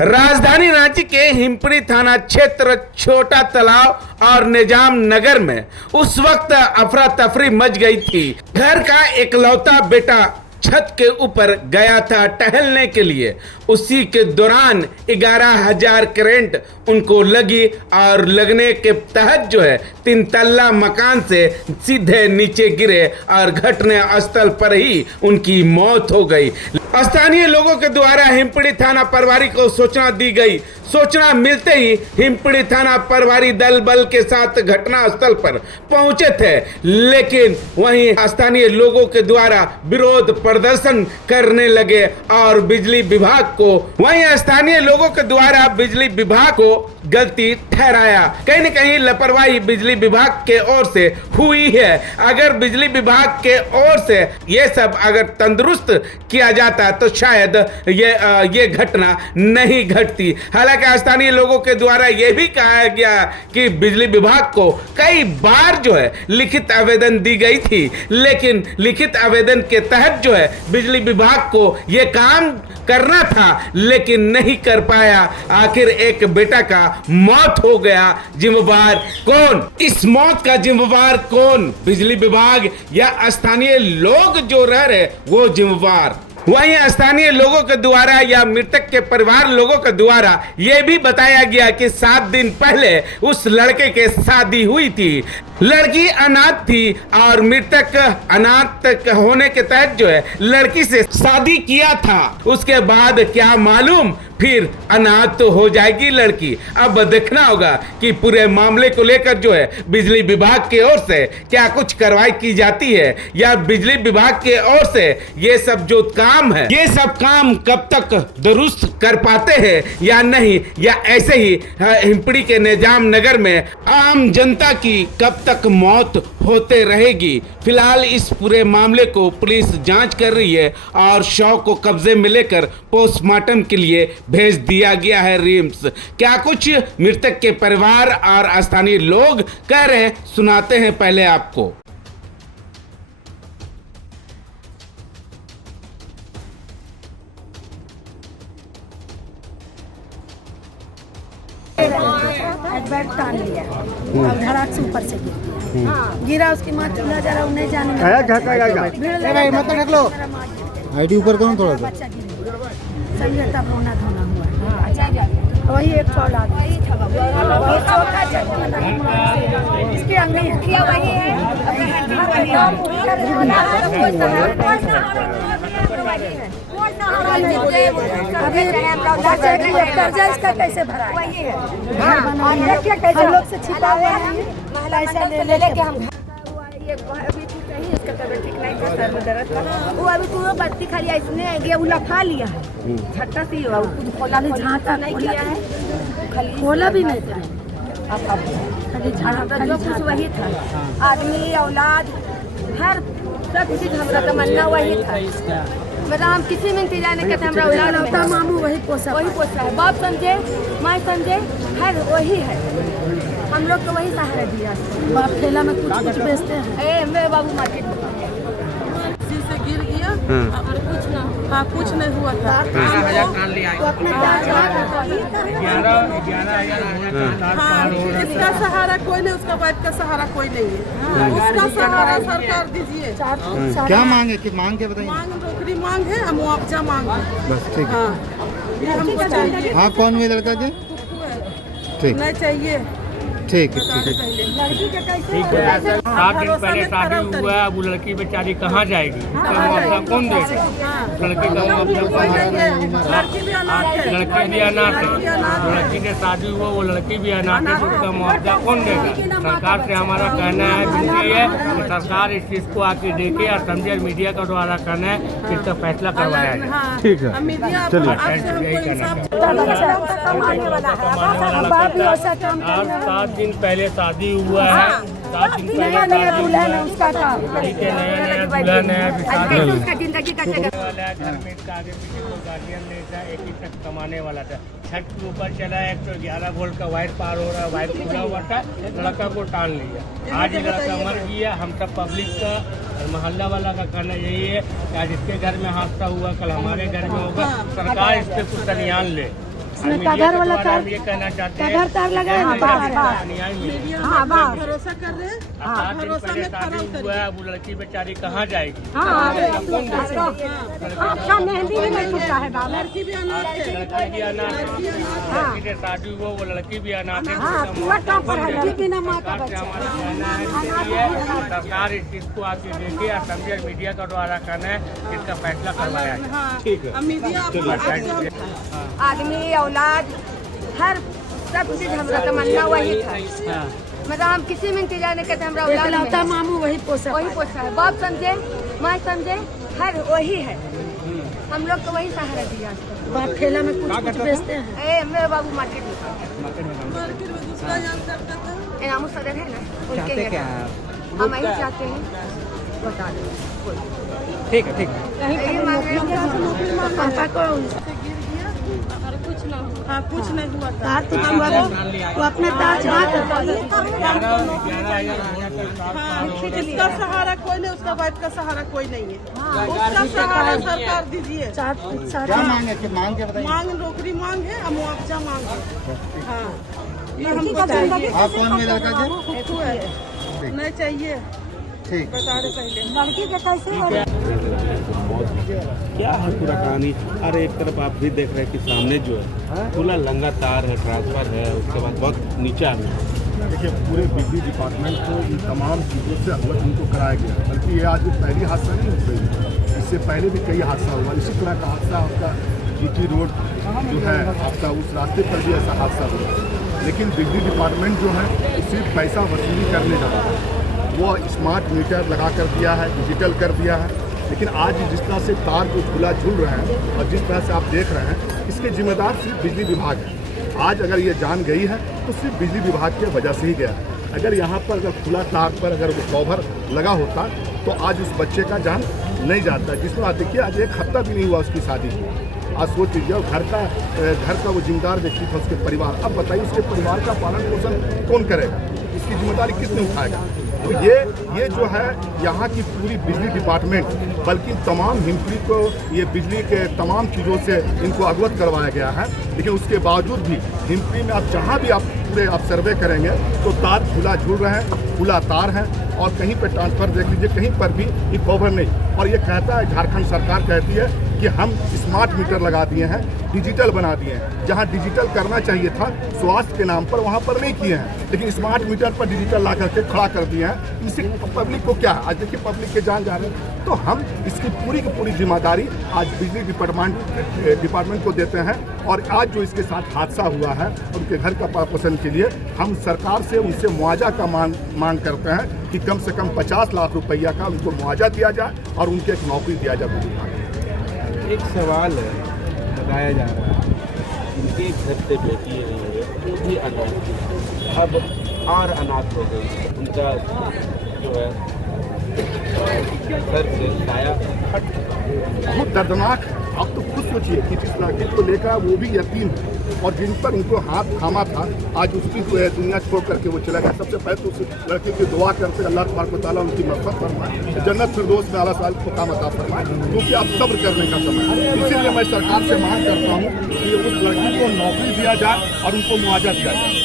राजधानी रांची के हिमपड़ी थाना क्षेत्र छोटा तालाब और निजाम नगर में उस वक्त अफरा तफरी मच गई थी। घर का इकलौता बेटा छत के ऊपर गया था टहलने के लिए। उसी के दौरान 11,000 करंट उनको लगी और लगने के तहत जो है 3 तल्ला मकान से सीधे नीचे गिरे और घटना स्थल पर ही उनकी मौत हो गई। स्थानीय लोगों के द्वारा हिमपड़ी थाना प्रभारी को सूचना दी गई। सूचना मिलते ही हिमपड़ी थाना प्रभारी दल बल के साथ घटना स्थल पर पहुंचे थे, लेकिन वहीं स्थानीय लोगों के द्वारा विरोध प्रदर्शन करने लगे और बिजली विभाग को गलती ठहराया। कहीं न कहीं लापरवाही बिजली विभाग के ओर से हुई है। अगर बिजली विभाग के ओर से ये सब अगर तंदुरुस्त किया जाता तो शायद ये घटना नहीं घटती। हालांकि स्थानीय लोगों के द्वारा यह भी कहा गया कि बिजली विभाग को कई बार जो है लिखित आवेदन दी गई थी, लेकिन लिखित आवेदन के तहत जो है बिजली विभाग को ये काम करना था, लेकिन नहीं कर पाया। आखिर एक बेटा का मौत हो गया। जिम्मेवार कौन? इस मौत का जिम्मेवार कौन? बिजली विभाग या स्थानीय लोग जो रह रहे वो जिम्मेवार? वहीं स्थानीय लोगों के द्वारा या मृतक के परिवार लोगों के द्वारा यह भी बताया गया कि 7 दिन पहले उस लड़के के शादी हुई थी। लड़की अनाथ थी और मृतक अनाथ होने के तहत जो है लड़की से शादी किया था। उसके बाद क्या मालूम फिर अनाथ तो हो जाएगी लड़की। अब देखना होगा कि पूरे मामले को लेकर जो है बिजली विभाग की ओर से क्या कुछ कार्रवाई की जाती है या बिजली विभाग के ओर से ये सब जो काम है ये सब काम कब तक दुरुस्त कर पाते हैं या नहीं, या ऐसे ही हिमपड़ी के निजाम नगर में आम जनता की कब तक मौत होते रहेगी। फिलहाल इस पूरे मामले को पुलिस जांच कर रही है और शव को कब्जे में लेकर पोस्टमार्टम के लिए भेज दिया गया है रिम्स। क्या कुछ मृतक के परिवार और स्थानीय लोग कह रहे हैं सुनाते हैं पहले आपको। बैग टान लिया और धड़ाक से ऊपर से गिरा। उसकी माँ चूल्हा जरा नहीं जाने मत रख लो। आईडी ऊपर करो थोड़ा सा। सही तब रोना धोना हुआ। वही एक चौला इसके अंगे वही है। कर्जा इसका कैसे भरा? हम लोग से छिपा हुआ है। पैसा ले लेके हम इसका तबीयत ठीक नहीं था, सर में दर्द था। वो अभी तू बत्ती खाली इसने गया वो लफा लिया है झट्टा से खोला नहीं, झांका नहीं किया है, खोला भी नहीं था। खाली झांका जो कुछ वही था। आदमी औलाद हर सब चीज हमारा तमन्ना वही था। मतलब हम किसी में इंतजार नहीं करते। हमारा औलाद होता मामू वही पोसा है। बाप समझे माँ समझे हर वही है। हम लोग को वही सहारा दिया। बाप ठेला में कुछ बेचते हैं। मेरे बाबू मार्केट में से गिर गया और कुछ ना कुछ नहीं हुआ था। 11,000 लिया। इसका सहारा कोई नहीं, उसका वाइफ का सहारा कोई नहीं है। उसका सहारा सरकार दीजिए। क्या मांगे कि मांग के बताइए। मांग नौकरी मांग है, हम मुआवजा मांग है बस। ठीक है। ये हमको चाहिए। आप कौन हुए लड़का के? ठीक नहीं चाहिए। ठीक है। 7 दिन पहले शादी हुआ है। वो लड़की बेचारी कहाँ जाएगी? मुआवजा कौन देगा? लड़की का लड़की भी अनाथ है। लड़की के शादी हुआ वो लड़की भी अनाथ है, उसका मुआवजा कौन देगा? सरकार से हमारा कहना है, विनती है कि सरकार इस चीज़ को आके देखे और समझे। मीडिया का द्वारा कहना है कि इसका फैसला करवाया जाए। ठीक है। मीडिया आज 7 दिन पहले शादी हुआ है। 7 दिन पहले नया नया दुल्हन है उसका था। ठीक है, नया दुल्हन है। उसका जिंदगी कटेगा। घर में इसका आगे पीछे कोई गार्जियन नहीं था। एक ही तक कमाने वाला था। छत के ऊपर चला 111 वोल्ट का वायर पार हो रहा है। वायर पूरा हुआ था, लड़का को टान लिया। आज ये लड़का मर गया। हम सब पब्लिक का और मोहल्ला वाला का कहना यही है कि आज इसके घर में हादसा हुआ, कल हमारे घर में होगा। सरकार इस पे कुछ संज्ञान ले। इसमें कवर वाला तार, हम ये कहना चाहते हैं कवर तार लगा है ना, अन्याय में मीडिया हाँ, में बस। भरोसा कर रहे हैं, अब 7 दिन भरोसा पहले में खरा शादी उतरिए। हुआ है, वो लड़की बेचारी कहाँ जाएगी? आपका मेहंदी भी नहीं छूटा है बाबा। लड़की भी अनाथ है, लड़की भी अनाथ है, लड़की से शादी हुआ वो लड़की भी अनाथ है। हाँ, पूरा टॉप पर है, लड़की बिना माँ का सरकार से बच्चा। हमारा कहना है कि सरकार इस चीज को आके देखे और समझे, मीडिया का द्वारा कहना है कि इसका फैसला करवाया जाए। हाँ, अब मीडिया आदमी औलाद हर सब चीज हमारा तमन्ना वही था। मतलब हम किसी में इंतजार नहीं करते, हमारा औलाद में मामू वही पोसा है। बाप समझे, माँ समझे, हर वही है। हम लोग को वही सहारा दिया। बाप ठेला में कुछ बेचते हैं। मेरे बाबू मार्केट में मार्केट में दूसरा जान करता था। इनाम सदर है ना, उनके क्या हम यही चाहते हैं, बता दें। ठीक है, ठीक है। यही मांग रहे हैं पापा को। हाँ, कुछ नहीं हुआ था। तार तो वो अपना तार जहाँ हाँ, इसका सहारा कोई नहीं, उसका वाइफ का सहारा कोई नहीं है। उसका सहारा सरकार दीजिए। क्या मांग है, कि मांग के बताइए। मांग नौकरी मांग है और मुआवजा मांग है। हाँ, ये लड़की हमको का चाहिए। जिंदगी आप कौन में लड़का जी? नहीं चाहिए, ठीक। बता रहे पहले। लड़की के कैसे क्या है पूरा कहानी? अरे एक तरफ आप भी देख रहे हैं कि सामने जो है खुला लंगा तार है, ट्रांसफर है, उसके बाद वक्त नीचे आ गया। देखिए, पूरे बिजली डिपार्टमेंट को इन तमाम चीज़ों से अवगत उनको कराया गया। बल्कि ये आज पहली हादसा नहीं हो गई, इससे पहले भी कई हादसा हुआ। इसी तरह का हादसा आपका GT रोड जो है आपका, उस रास्ते पर भी ऐसा हादसा हुआ। लेकिन बिजली डिपार्टमेंट जो है सिर्फ पैसा वसूली करने जा रहा है। वो स्मार्ट मीटर लगा कर दिया है, डिजिटल कर दिया है। लेकिन आज जिस तरह से तार को खुला झूल रहे हैं और जिस तरह से आप देख रहे हैं, इसके जिम्मेदार सिर्फ बिजली विभाग है। आज अगर ये जान गई है तो सिर्फ बिजली विभाग की वजह से ही गया है। अगर यहाँ पर अगर खुला तार पर अगर वो कवर लगा होता तो आज उस बच्चे का जान नहीं जाता। जिसमें आप देखिए, आज 1 हफ्ता भी नहीं हुआ उसकी शादी की। आज सोच लीजिए, घर का वो जिम्मेदार व्यक्ति था, उसके परिवार। अब बताइए, उसके परिवार का पालन पोषण कौन करेगा? इसकी जिम्मेदारी किसने उठाएगा? तो ये जो है यहाँ की पूरी बिजली डिपार्टमेंट, बल्कि तमाम हिम्परी को ये बिजली के तमाम चीज़ों से इनको अवगत करवाया गया है। लेकिन उसके बावजूद भी हिम्परी में आप जहाँ भी आप पूरे आप सर्वे करेंगे तो तार खुला झूल रहे हैं, खुला तार है। और कहीं पर ट्रांसफर देख लीजिए, कहीं पर भी ये कवर नहीं। और ये कहता है, झारखंड सरकार कहती है कि हम स्मार्ट मीटर लगा दिए हैं, डिजिटल बना दिए हैं। जहां डिजिटल करना चाहिए था स्वास्थ्य के नाम पर, वहां पर नहीं किए हैं। लेकिन स्मार्ट मीटर पर डिजिटल ला करके खड़ा कर दिए हैं। इससे पब्लिक को क्या है? आज देखिए, पब्लिक के जान जा रहे हैं। तो हम इसकी पूरी की पूरी जिम्मेदारी आज बिजली डिपार्टमेंट को देते हैं। और आज जो इसके साथ हादसा हुआ है, उनके घर का पालन के लिए हम सरकार से उनसे मुआवजा का मांग करते हैं कि कम से कम 50 लाख रुपया का उनको मुआवजा दिया जाए और उनके एक नौकरी दिया जाए। एक सवाल है, बताया जा रहा है उनके घर से बेटी है, वो भी अनाथ थी, अब और अनाथ हो गई। उनका जो है घर से साया हट। बहुत दर्दनाक। आप तो खुद सोचिए कि जिस लड़की को लेकर वो भी यतीम है और जिन पर उनको हाथ थामा था, आज उसकी दुनिया छोड़ करके वो चला गया। सबसे पहले तो उस लड़की की दुआ करते अल्लाह तबारक व तआला उनकी मग़फ़िरत फरमाए, जन्नत फिरदौस में आला साल को काम अता फरमाए। क्योंकि अब सब्र करने का समय है। इसीलिए मैं सरकार से मांग करता हूँ कि उस लड़की को नौकरी दिया जाए और उनको मुआवजा दिया जाए।